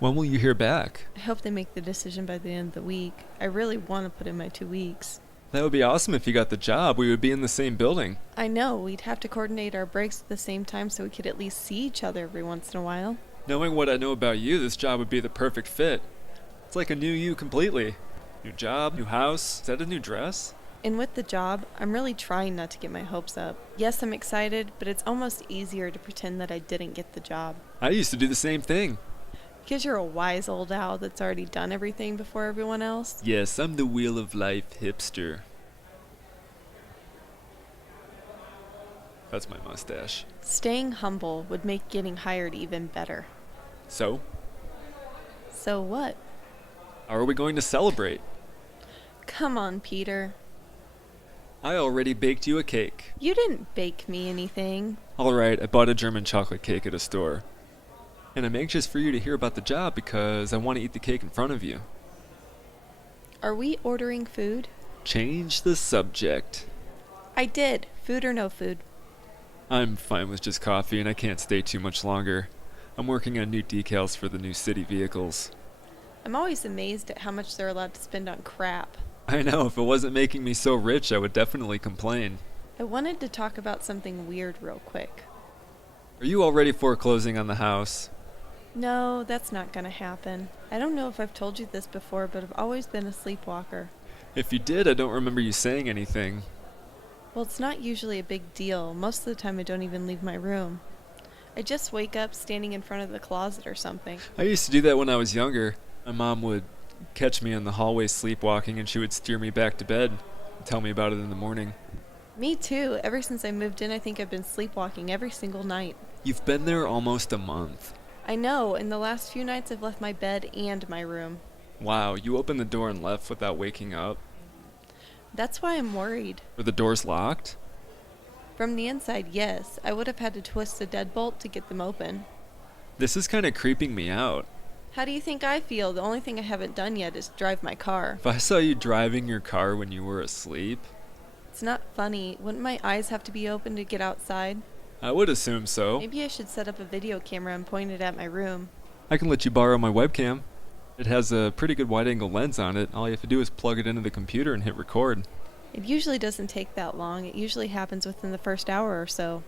When will you hear back? I hope they make the decision by the end of the week. I really want to put in my 2 weeks. That would be awesome if you got the job. We would be in the same building. I know, we'd have to coordinate our breaks at the same time so we could at least see each other every once in a while. Knowing what I know about you, this job would be the perfect fit. It's like a new you completely. New job, new house. Is that a new dress? And with the job, I'm really trying not to get my hopes up. Yes, I'm excited, but it's almost easier to pretend that I didn't get the job. I used to do the same thing. Because you're a wise old owl that's already done everything before everyone else. Yes, I'm the wheel of life hipster. That's my mustache. Staying humble would make getting hired even better. So, So what? how are we going to celebrate? Come on, Peter. I already baked you a cake. You didn't bake me anything. Alright, I bought a German chocolate cake at a store. And I'm anxious for you to hear about the job because I want to eat the cake in front of you. Are we ordering food? Change the subject. I did. Food or no food? I'm fine with just coffee and I can't stay too much longer. I'm working on new decals for the new city vehicles. I'm always amazed at how much they're allowed to spend on crap. I know, if it wasn't making me so rich, I would definitely complain. I wanted to talk about something weird real quick. Are you already foreclosing on the house? No, that's not gonna happen. I don't know if I've told you this before, but I've always been a sleepwalker. If you did, I don't remember you saying anything. Well, it's not usually a big deal. Most of the time I don't even leave my room. I just wake up standing in front of the closet or something. I used to do that when I was younger. My mom would catch me in the hallway sleepwalking and she would steer me back to bed and tell me about it in the morning. Me too. Ever since I moved in, I think I've been sleepwalking every single night. You've been there almost a month. I know. In the last few nights, I've left my bed and my room. Wow, you opened the door and left without waking up? That's why I'm worried. Were the doors locked? From the inside, yes. I would have had to twist the deadbolt to get them open. This is kind of creeping me out. How do you think I feel? The only thing I haven't done yet is drive my car. If I saw you driving your car when you were asleep, It's not funny. Wouldn't my eyes have to be open to get outside? I would assume so. Maybe I should set up a video camera and point it at my room. I can let you borrow my webcam. It has a pretty good wide-angle lens on it. All you have to do is plug it into the computer and hit record. It usually doesn't take that long. It usually happens within the first hour or so.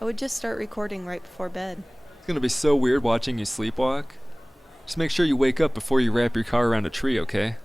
I would just start recording right before bed. It's gonna be so weird watching you sleepwalk. Just make sure you wake up before you wrap your car around a tree, okay?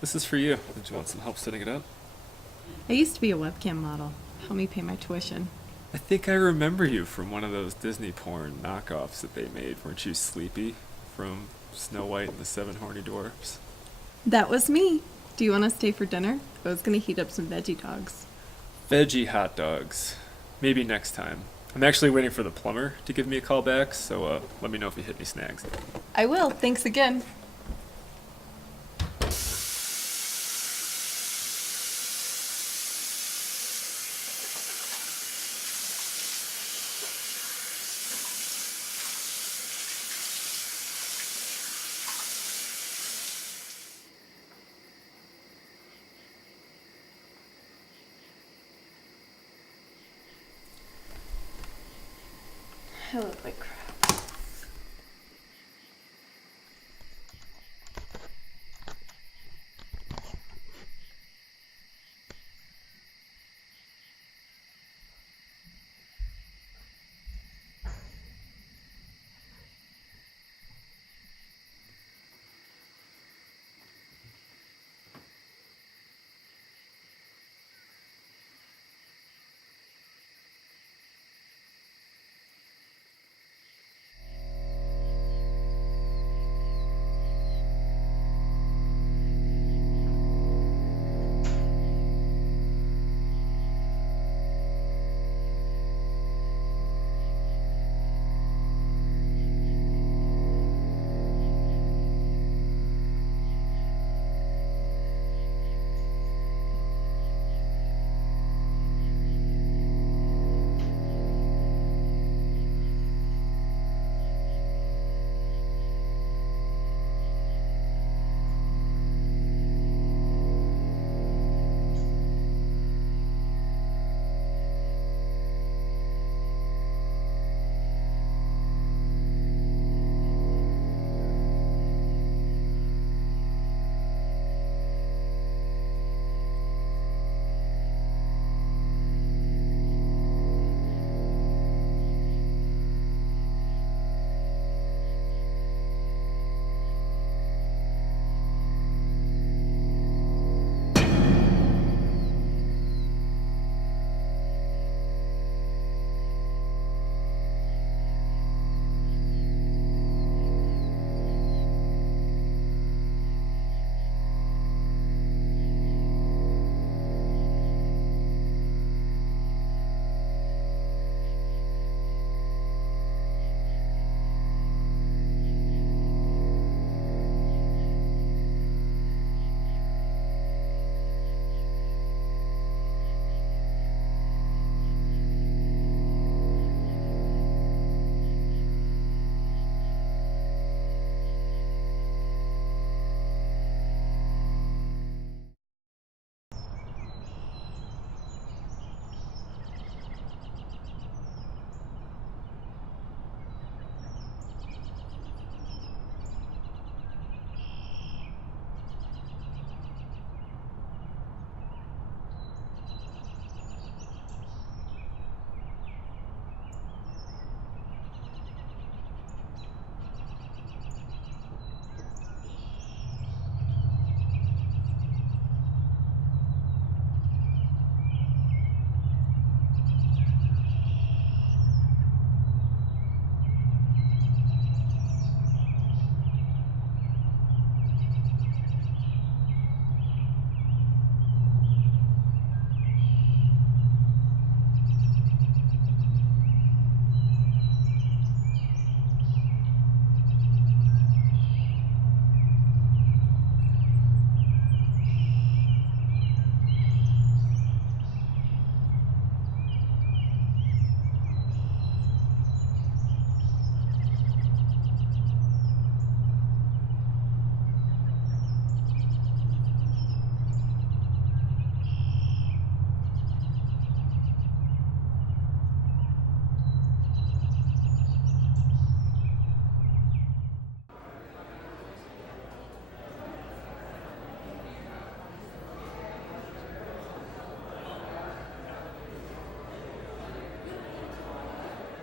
This is for you. Did you want some help setting it up? I used to be a webcam model. Help me pay my tuition. I think I remember you from one of those Disney porn knockoffs that they made. Weren't you Sleepy from Snow White and the Seven Horny Dwarfs? That was me. Do you want to stay for dinner? I was going to heat up some veggie dogs. Veggie hot dogs. Maybe next time. I'm actually waiting for the plumber to give me a call back, so let me know if you hit any snags. I will. Thanks again. I look like crap.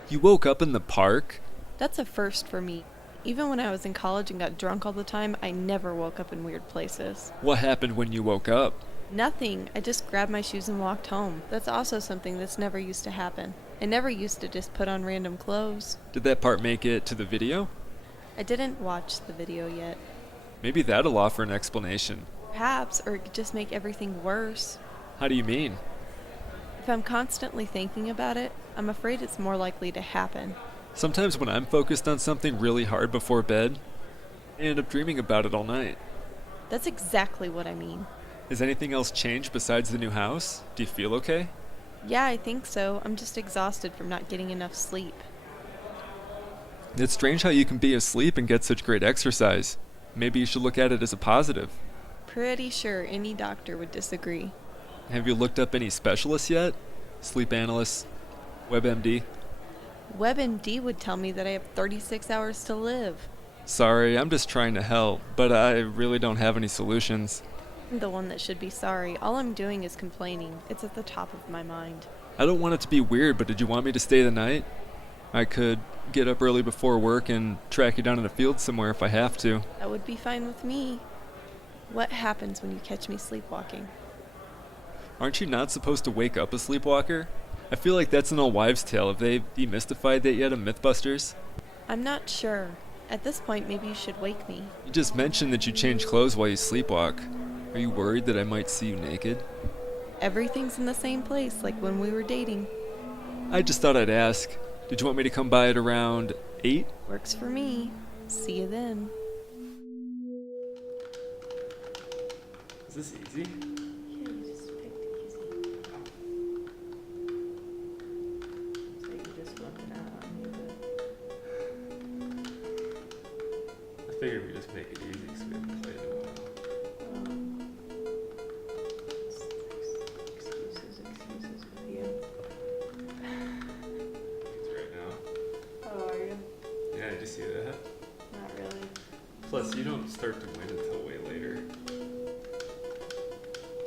You woke up in the park? That's a first for me. Even when I was in college and got drunk all the time, I never woke up in weird places. What happened when you woke up? Nothing. I just grabbed my shoes and walked home. That's also something that's never used to happen. I never used to just put on random clothes. Did that part make it to the video? I didn't watch the video yet. Maybe that'll offer an explanation. Perhaps, or it could just make everything worse. How do you mean? If I'm constantly thinking about it, I'm afraid it's more likely to happen. Sometimes when I'm focused on something really hard before bed, I end up dreaming about it all night. That's exactly what I mean. Has anything else changed besides the new house? Do you feel okay? Yeah, I think so. I'm just exhausted from not getting enough sleep. It's strange how you can be asleep and get such great exercise. Maybe you should look at it as a positive. Pretty sure any doctor would disagree. Have you looked up any specialists yet? Sleep analysts? WebMD? WebMD would tell me that I have 36 hours to live. Sorry, I'm just trying to help, but I really don't have any solutions. I'm the one that should be sorry. All I'm doing is complaining. It's at the top of my mind. I don't want it to be weird, but did you want me to stay the night? I could get up early before work and track you down in a field somewhere if I have to. That would be fine with me. What happens when you catch me sleepwalking? Aren't you not supposed to wake up a sleepwalker? I feel like that's an old wives' tale. Have they demystified that yet on Mythbusters? I'm not sure. At this point, maybe you should wake me. You just mentioned that you change clothes while you sleepwalk. Are you worried that I might see you naked? Everything's in the same place, like when we were dating. I just thought I'd ask. Did you want me to come by at around 8? Works for me. See you then. Is this easy? Yeah, you just picked easy. So you just want it out on you, I figured we just make it easy so we haven't played in a while. Excuses with you. It's right now. Oh, are you? Yeah, did you see that? Not really. Plus, you don't start to win until way later.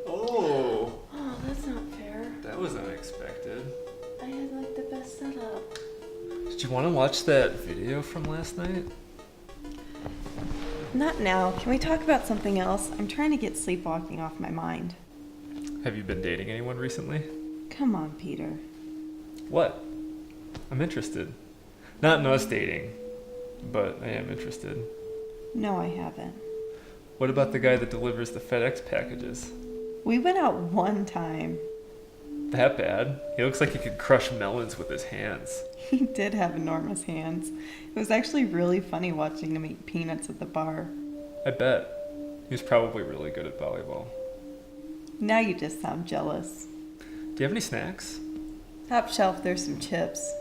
Oh! Oh, that's not fair. That was unexpected. I had like the best setup. Did you want to watch that video from last night? Not now. Can we talk about something else? I'm trying to get sleepwalking off my mind. Have you been dating anyone recently? Come on, Peter. What? I'm interested. Not in us dating, but I am interested. No, I haven't. What about the guy that delivers the FedEx packages? We went out one time. That bad? He looks like he could crush melons with his hands. He did have enormous hands. It was actually really funny watching him eat peanuts at the bar. I bet. He was probably really good at volleyball. Now you just sound jealous. Do you have any snacks? Top shelf, there's some chips.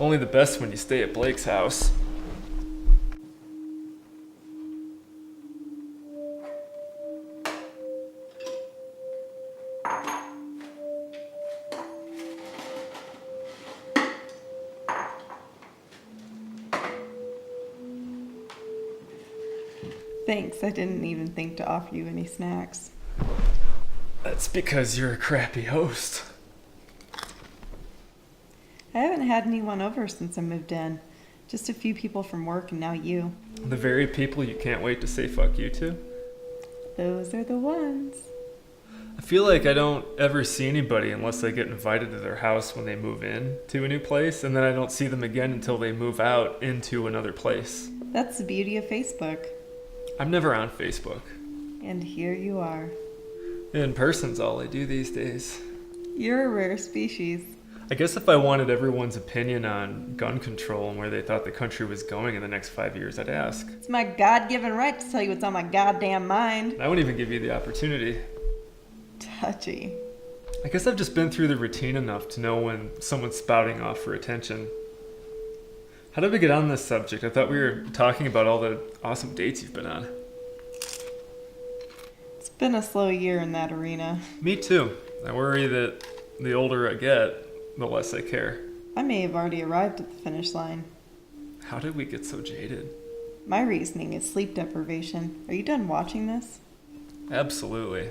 Only the best when you stay at Blake's house. Thanks, I didn't even think to offer you any snacks. That's because you're a crappy host. I haven't had anyone over since I moved in. Just a few people from work and now you. The very people you can't wait to say fuck you to? Those are the ones. I feel like I don't ever see anybody unless I get invited to their house when they move in to a new place, and then I don't see them again until they move out into another place. That's the beauty of Facebook. I'm never on Facebook. And here you are. In person's all I do these days. You're a rare species. I guess if I wanted everyone's opinion on gun control and where they thought the country was going in the next 5 years, I'd ask. It's my God-given right to tell you what's on my goddamn mind. I wouldn't even give you the opportunity. Touchy. I guess I've just been through the routine enough to know when someone's spouting off for attention. How did we get on this subject? I thought we were talking about all the awesome dates you've been on. It's been a slow year in that arena. Me too. I worry that the older I get, the less I care. I may have already arrived at the finish line. How did we get so jaded? My reasoning is sleep deprivation. Are you done watching this? Absolutely.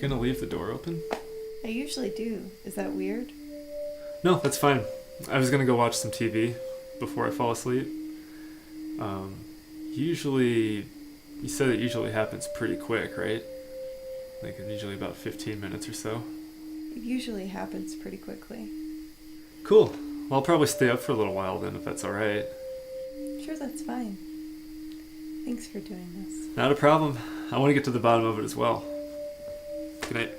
Gonna leave the door open? I usually do. Is that weird? No, that's fine. I was gonna go watch some TV before I fall asleep. Usually, you said it usually happens pretty quick, right? Like usually about 15 minutes or so. It usually happens pretty quickly. Cool. Well, I'll probably stay up for a little while then, if that's alright. Sure, that's fine. Thanks for doing this. Not a problem. I want to get to the bottom of it as well. Good night.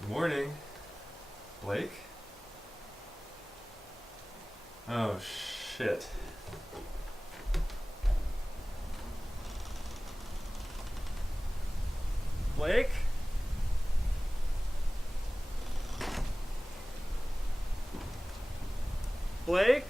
Good morning. Blake? Oh, shit. Blake? Blake?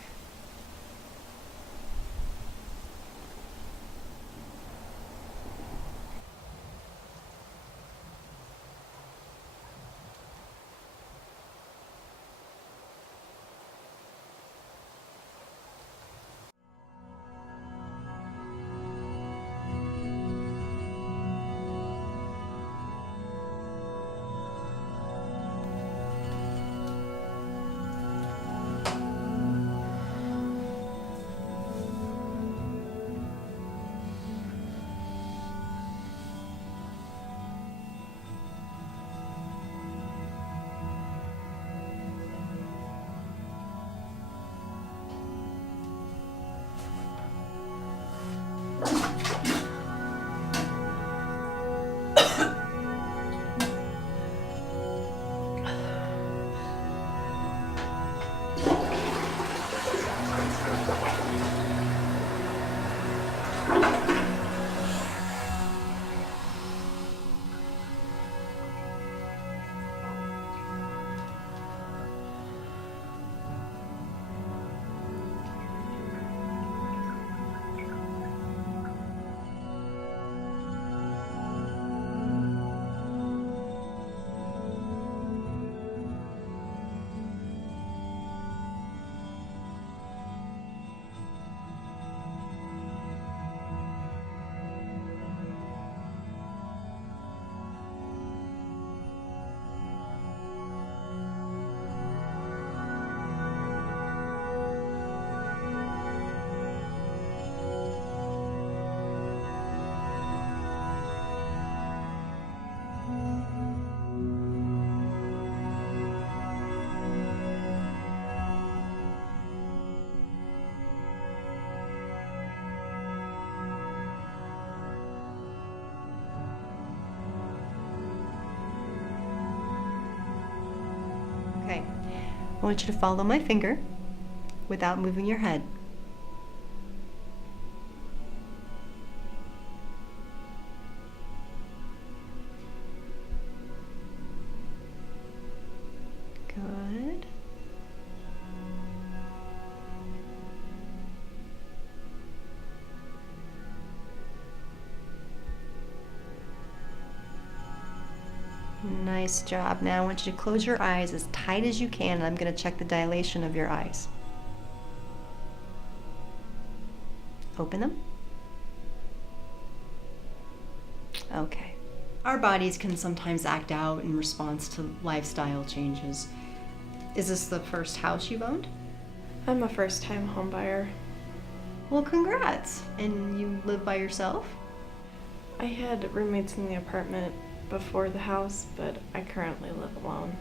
I want you to follow my finger without moving your head. Good. Nice job. Now I want you to close your eyes as tight as you can, and I'm going to check the dilation of your eyes. Open them. Okay. Our bodies can sometimes act out in response to lifestyle changes. Is this the first house you've owned? I'm a first-time home buyer. Well, congrats. And you live by yourself? I had roommates in the apartment before the house, but I currently live alone.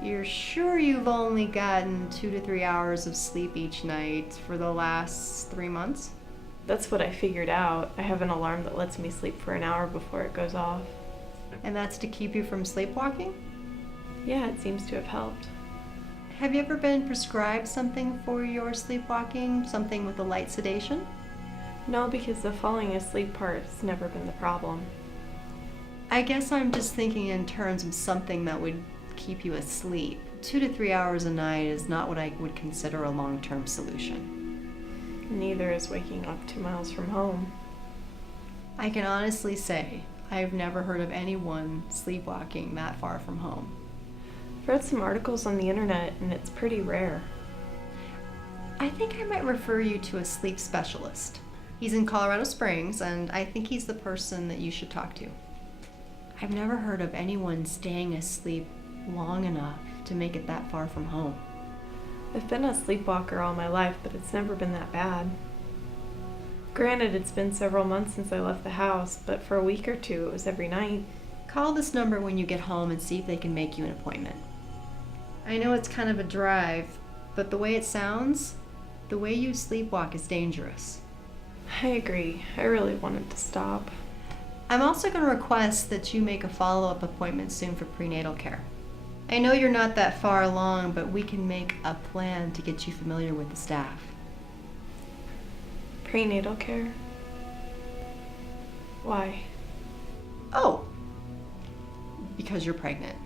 You're sure you've only gotten 2 to 3 hours of sleep each night for the last 3 months? That's what I figured out. I have an alarm that lets me sleep for an hour before it goes off. And that's to keep you from sleepwalking? Yeah, it seems to have helped. Have you ever been prescribed something for your sleepwalking? Something with a light sedation? No, because the falling asleep part has never been the problem. I guess I'm just thinking in terms of something that would keep you asleep. 2 to 3 hours a night is not what I would consider a long-term solution. Neither is waking up 2 miles from home. I can honestly say I've never heard of anyone sleepwalking that far from home. I've read some articles on the internet, and it's pretty rare. I think I might refer you to a sleep specialist. He's in Colorado Springs, and I think he's the person that you should talk to. I've never heard of anyone staying asleep long enough to make it that far from home. I've been a sleepwalker all my life, but it's never been that bad. Granted, it's been several months since I left the house, but for a week or two, it was every night. Call this number when you get home and see if they can make you an appointment. I know it's kind of a drive, but the way it sounds, the way you sleepwalk is dangerous. I agree. I really wanted to stop. I'm also going to request that you make a follow-up appointment soon for prenatal care. I know you're not that far along, but we can make a plan to get you familiar with the staff. Prenatal care? Why? Oh, because you're pregnant.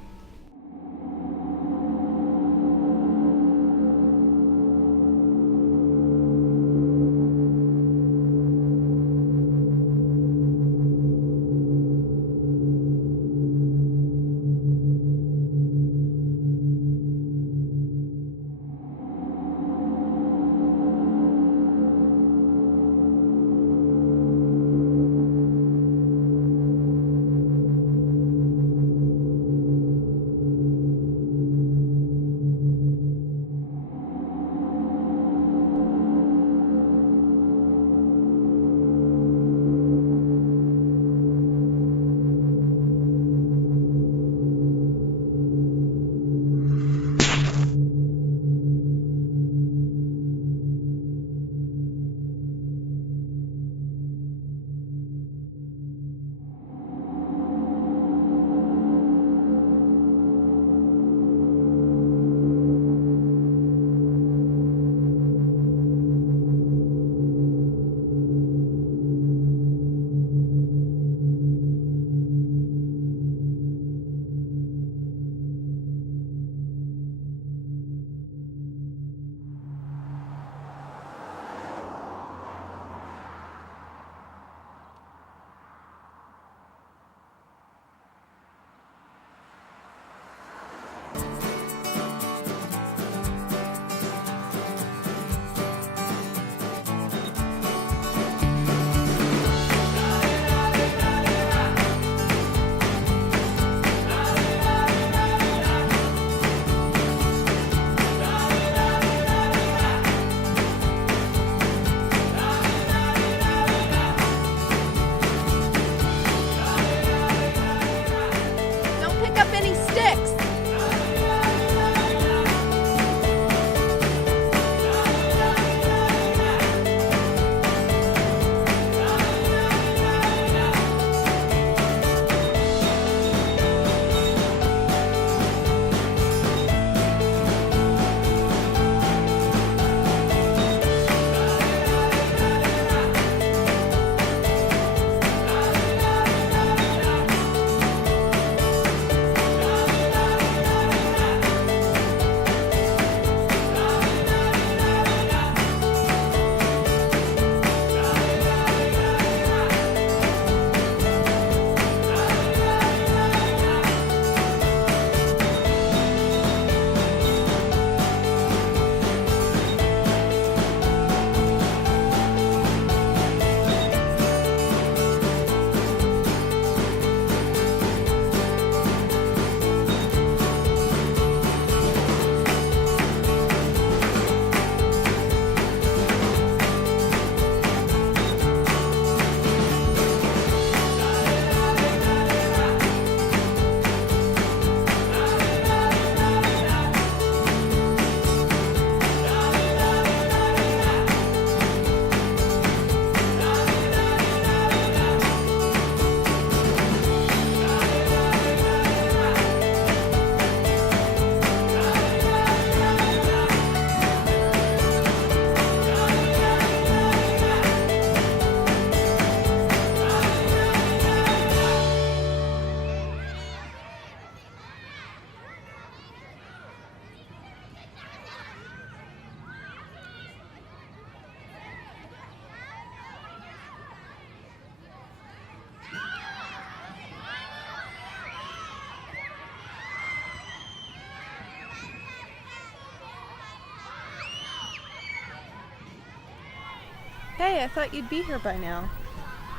Hey, I thought you'd be here by now.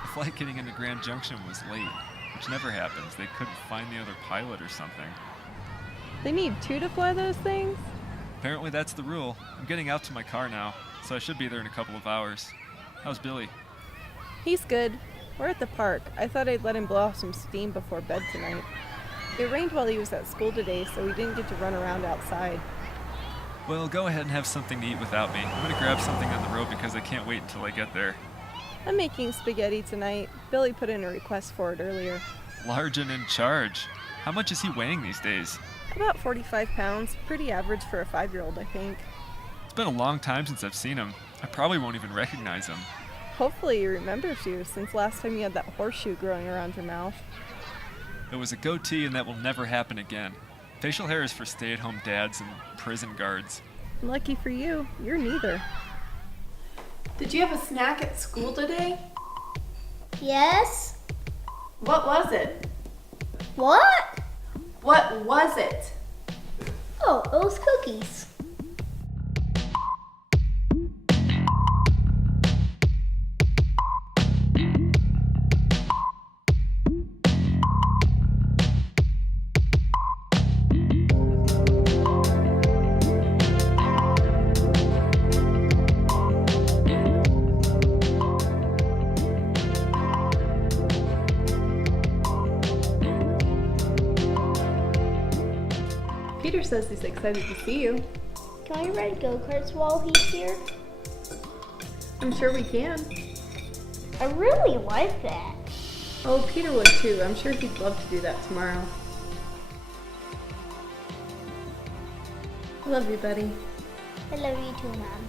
The flight getting into Grand Junction was late, which never happens. They couldn't find the other pilot or something. They need two to fly those things? Apparently that's the rule. I'm getting out to my car now, so I should be there in a couple of hours. How's Billy? He's good. We're at the park. I thought I'd let him blow off some steam before bed tonight. It rained while he was at school today, so we didn't get to run around outside. Well, go ahead and have something to eat without me. I'm gonna grab something on the road because I can't wait until I get there. I'm making spaghetti tonight. Billy put in a request for it earlier. Large and in charge. How much is he weighing these days? About 45 pounds. Pretty average for a 5-year-old, I think. It's been a long time since I've seen him. I probably won't even recognize him. Hopefully he remembers you, since last time you had that horseshoe growing around your mouth. It was a goatee, and that will never happen again. Facial hair is for stay-at-home dads and prison guards. Lucky for you, you're neither. Did you have a snack at school today? Yes? What was it? What? What was it? Oh, it was cookies. Peter says he's excited to see you. Can we ride go-karts while he's here? I'm sure we can. I really like that. Oh, Peter would too. I'm sure he'd love to do that tomorrow. I love you, buddy. I love you too, Mom.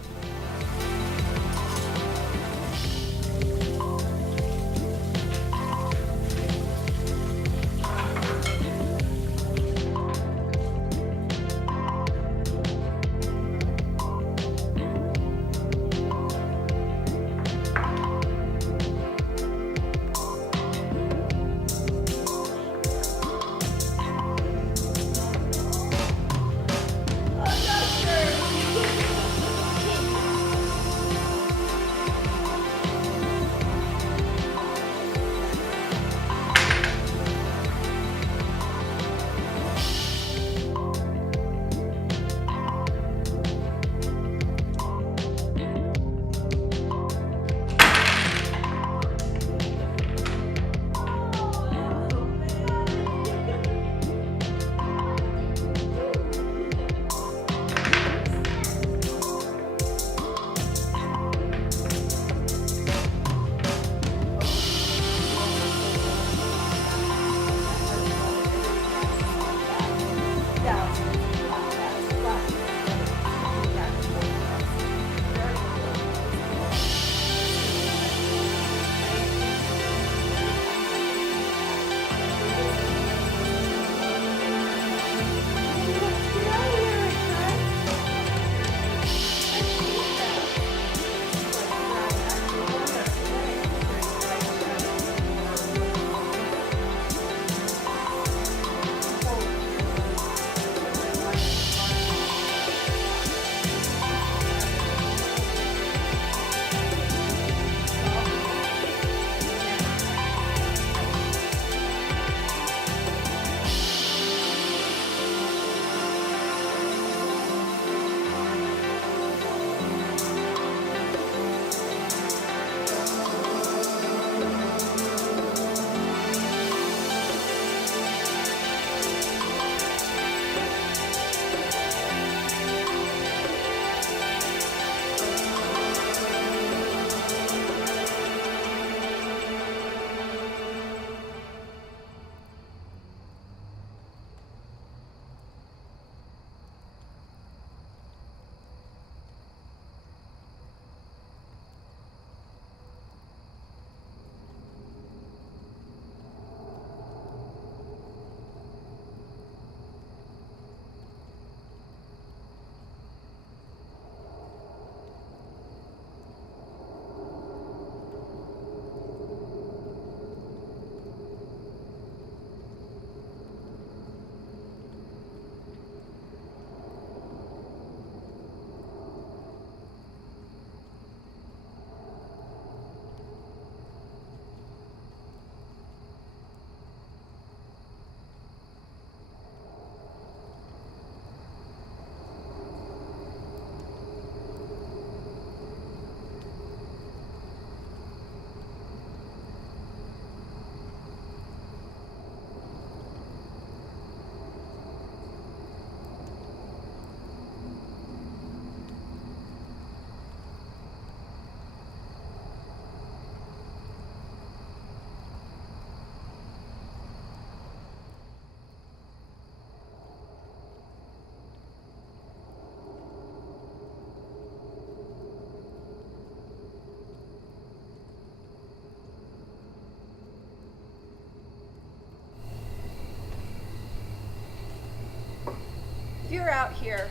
If you're out here,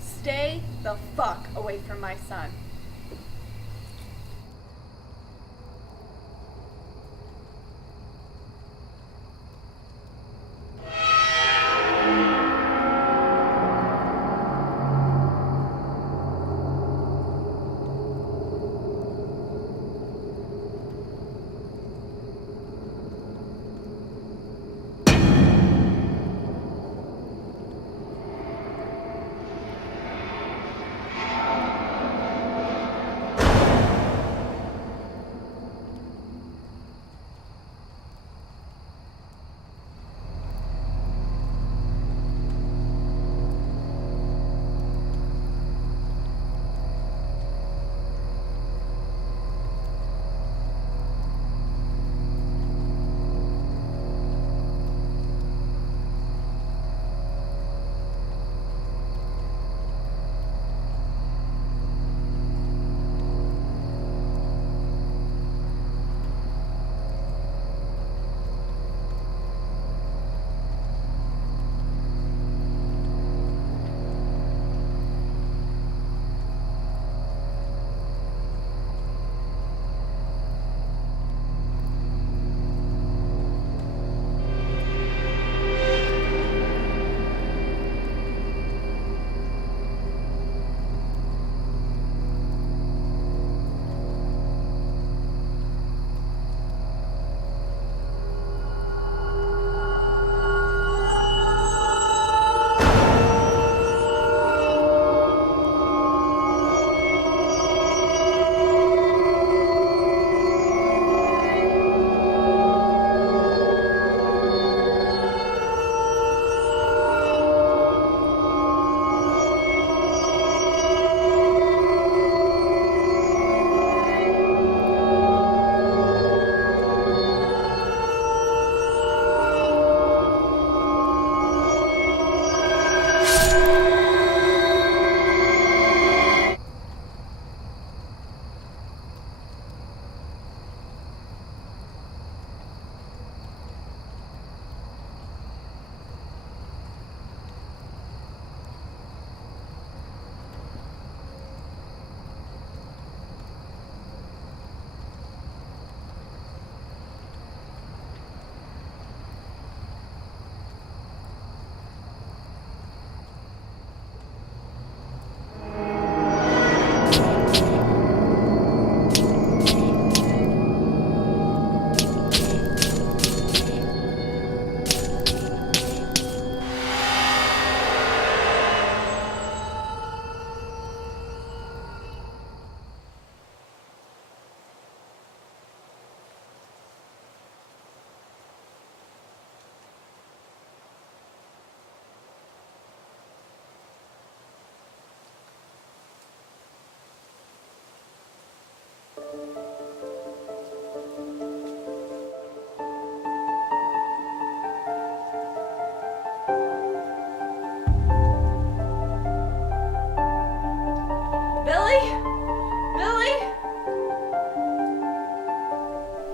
stay the fuck away from my son.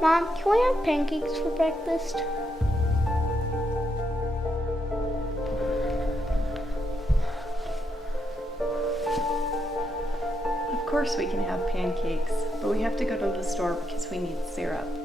Mom, can we have pancakes for breakfast? Of course we can have pancakes, but we have to go to the store because we need syrup.